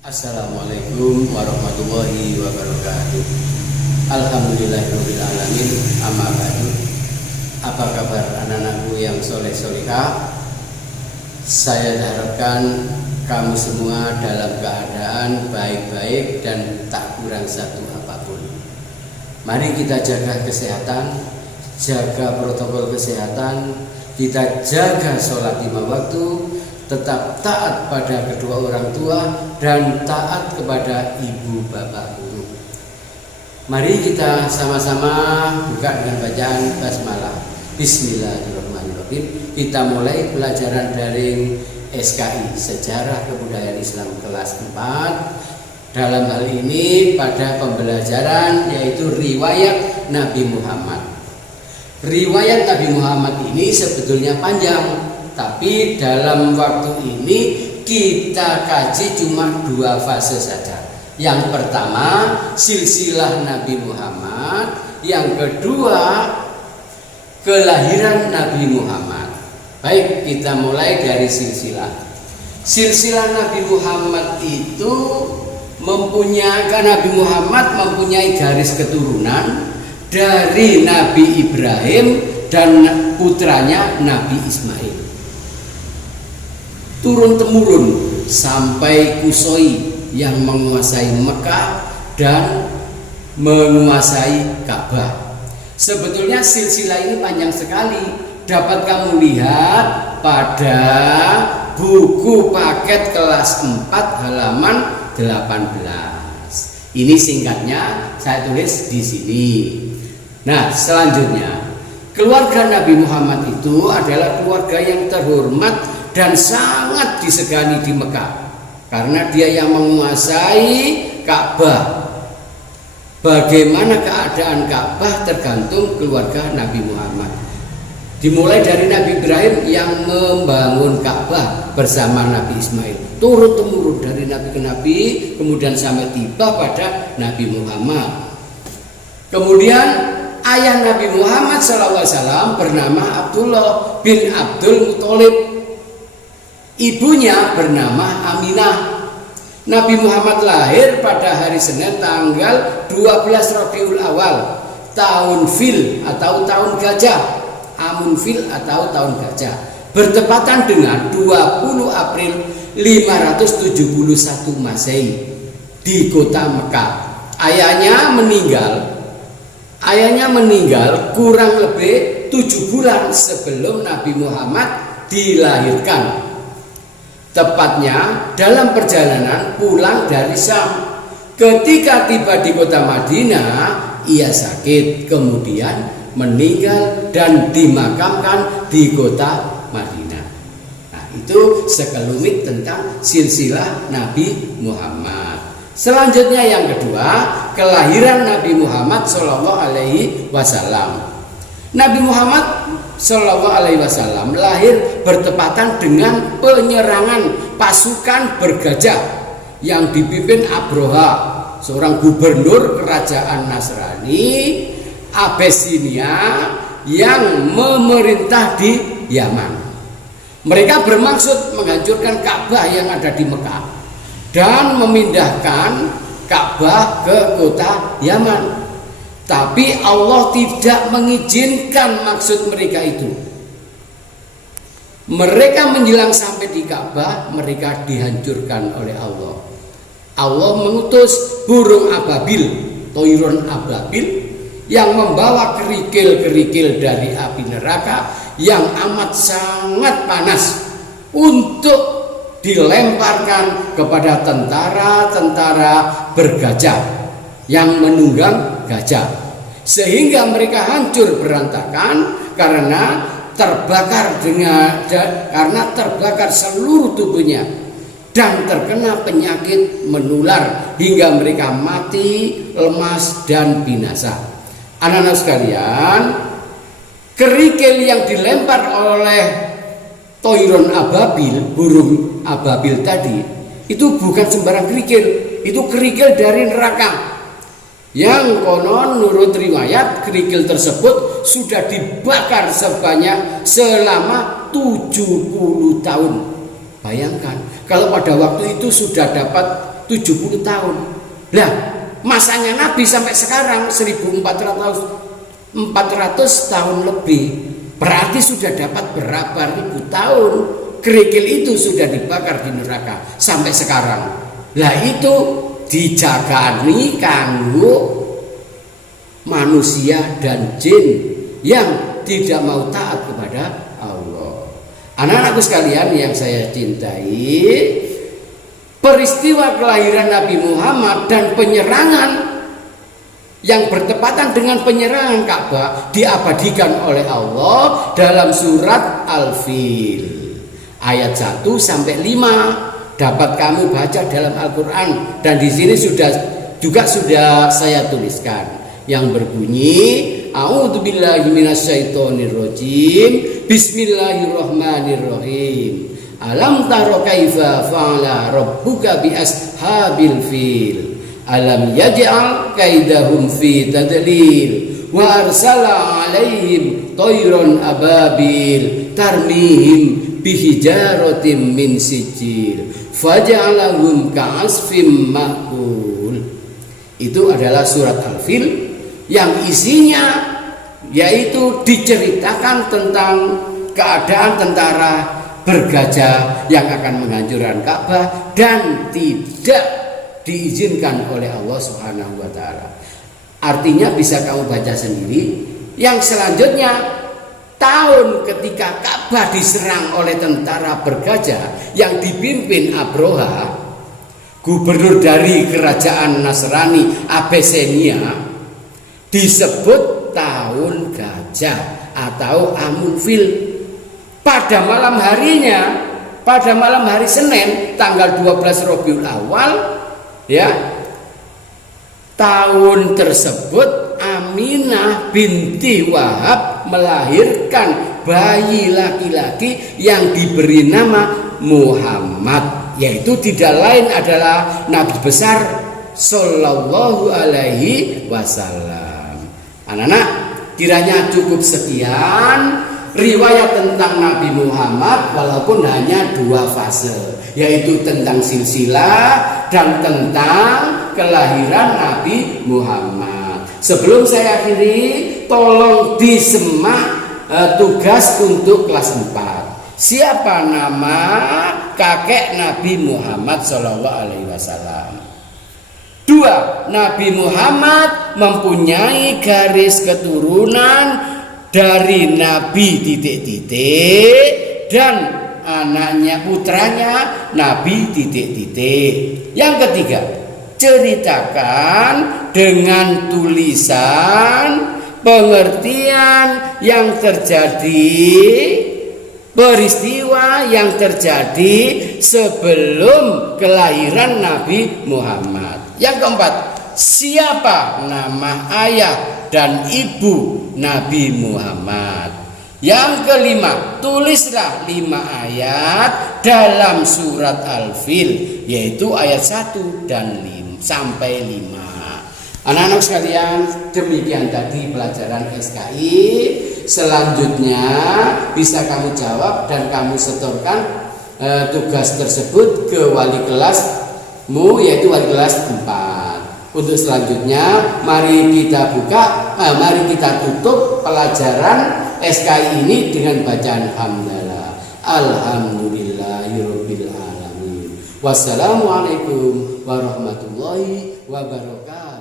Assalamualaikum warahmatullahi wabarakatuh. Alhamdulillahirabbil alamin. Amma ba'du. Apa kabar anak-anakku yang soleh-solihah? Saya harapkan kamu semua dalam keadaan baik-baik dan tak kurang satu apapun. Mari kita jaga kesehatan, jaga protokol kesehatan, kita jaga sholat 5 waktu, tetap taat pada kedua orang tua dan taat kepada ibu bapak guru. Mari kita sama-sama buka dengan bacaan basmalah. Bismillahirrahmanirrahim. Kita mulai pelajaran daring SKI Sejarah Kebudayaan Islam kelas 4. Dalam hal ini pada pembelajaran yaitu riwayat Nabi Muhammad. Riwayat Nabi Muhammad ini sebetulnya panjang, tapi dalam waktu ini kita kaji cuma 2 fase saja. Yang pertama silsilah Nabi Muhammad, yang kedua kelahiran Nabi Muhammad. Baik, kita mulai dari silsilah. Silsilah Nabi Muhammad itu Nabi Muhammad mempunyai garis keturunan dari Nabi Ibrahim dan putranya Nabi Ismail. Turun-temurun sampai Kusoi yang menguasai Mekah dan menguasai Ka'bah. Sebetulnya silsilah ini panjang sekali, dapat kamu lihat pada buku paket kelas 4 halaman 18. Ini singkatnya saya tulis di sini. Nah, selanjutnya keluarga Nabi Muhammad itu adalah keluarga yang terhormat dan sangat disegani di Mekah karena dia yang menguasai Ka'bah. Bagaimana keadaan Ka'bah tergantung keluarga Nabi Muhammad. Dimulai dari Nabi Ibrahim yang membangun Ka'bah bersama Nabi Ismail, turun-temurun dari nabi ke nabi, kemudian sampai tiba pada Nabi Muhammad. Kemudian ayah Nabi Muhammad SAW bernama Abdullah bin Abdul Muthalib. Ibunya bernama Aminah. Nabi Muhammad lahir pada hari Senin tanggal 12 Rabiul Awal, tahun Fil atau tahun gajah, Amun Fil atau tahun gajah, bertepatan dengan 20 April 571 Masehi di kota Mekah. Ayahnya meninggal kurang lebih 7 bulan sebelum Nabi Muhammad dilahirkan. Tepatnya dalam perjalanan pulang dari Syam. Ketika tiba di kota Madinah, ia sakit, kemudian meninggal dan dimakamkan di kota Madinah. Nah, itu sekelumit tentang silsilah Nabi Muhammad. Selanjutnya yang kedua, kelahiran Nabi Muhammad SAW. Nabi Muhammad SAW lahir bertepatan dengan penyerangan pasukan bergajah yang dipimpin Abroha, seorang gubernur kerajaan Nasrani Abesinia yang memerintah di Yaman. Mereka bermaksud menghancurkan Ka'bah yang ada di Mekah dan memindahkan Ka'bah ke kota Yaman. Tapi Allah tidak mengizinkan maksud mereka itu. Mereka menjelang sampai di Ka'bah, mereka dihancurkan oleh Allah. Allah mengutus burung ababil, toiron ababil, yang membawa kerikil-kerikil dari api neraka yang amat sangat panas untuk dilemparkan kepada tentara-tentara bergajah yang menunggang gajah, sehingga mereka hancur berantakan karena terbakar seluruh tubuhnya dan terkena penyakit menular hingga mereka mati, lemas dan binasa. Anak-anak sekalian, kerikil yang dilempar oleh toiron ababil, burung ababil tadi, itu bukan sembarang kerikil, itu kerikil dari neraka. Yang konon menurut riwayat kerikil tersebut sudah dibakar selama 70 tahun. Bayangkan kalau pada waktu itu sudah dapat 70 tahun. Lah, masanya Nabi sampai sekarang 1400 tahun lebih. Berarti sudah dapat berapa ribu tahun kerikil itu sudah dibakar di neraka sampai sekarang. Lah itu dijagani kanggo manusia dan jin yang tidak mau taat kepada Allah. Anak-anakku sekalian yang saya cintai, peristiwa kelahiran Nabi Muhammad dan penyerangan yang bertepatan dengan penyerangan Ka'bah diabadikan oleh Allah dalam surat Al-Fil ayat 1 sampai 5. Dapat kamu baca dalam Al-Quran, dan di sini sudah saya tuliskan yang berbunyi A'udzubillahi minasyaitonirrajim. Bismillahirrahmanirrahim. Alam taro kaifa fa'ala rabbuka bi ashabil fil. Alam yaj'al kaidahum fi tadlil wa arsala 'alaihim tayran ababil tarmihim bihijaratin min sijil faja'alahum ka'asfim ma'kul. Itu adalah surat Al-Fil yang isinya yaitu diceritakan tentang keadaan tentara bergajah yang akan menghancurkan Ka'bah dan tidak diizinkan oleh Allah Subhanahu wa taala. Artinya bisa kamu baca sendiri. Yang selanjutnya, tahun ketika Ka'bah diserang oleh tentara bergajah yang dipimpin Abroha, gubernur dari kerajaan Nasrani Abesenia, disebut tahun gajah atau Amulfil. Pada malam harinya, pada malam hari Senin tanggal 12 Rabiul Awal, ya, tahun tersebut Aminah binti Wahab melahirkan bayi laki-laki yang diberi nama Muhammad, yaitu tidak lain adalah Nabi besar Sallallahu Alaihi Wasallam. Anak-anak, kiranya cukup sekian riwayat tentang Nabi Muhammad, walaupun hanya 2 fase, yaitu tentang silsilah dan tentang kelahiran Nabi Muhammad. Sebelum saya akhiri, tolong disimak tugas untuk kelas 4. Siapa nama kakek Nabi Muhammad Sallallahu Alaihi Wasallam? 2. Nabi Muhammad mempunyai garis keturunan dari Nabi titik-titik dan anaknya, putranya Nabi titik-titik. Yang ketiga, ceritakan dengan tulisan pengertian yang terjadi, peristiwa yang terjadi sebelum kelahiran Nabi Muhammad. Yang keempat, siapa nama ayah dan ibu Nabi Muhammad. Yang kelima, tulislah 5 ayat dalam surat Al-Fil, yaitu ayat 1 dan 5 sampai 5. Anak-anak sekalian, demikian tadi pelajaran SKI. Selanjutnya bisa kamu jawab dan kamu setorkan tugas tersebut ke wali kelasmu, yaitu wali kelas 4. Untuk selanjutnya, mari kita tutup pelajaran SKI ini dengan bacaan hamdalah. Alhamdulillahirabbil alamin. Wassalamualaikum warahmatullahi wabarakatuh.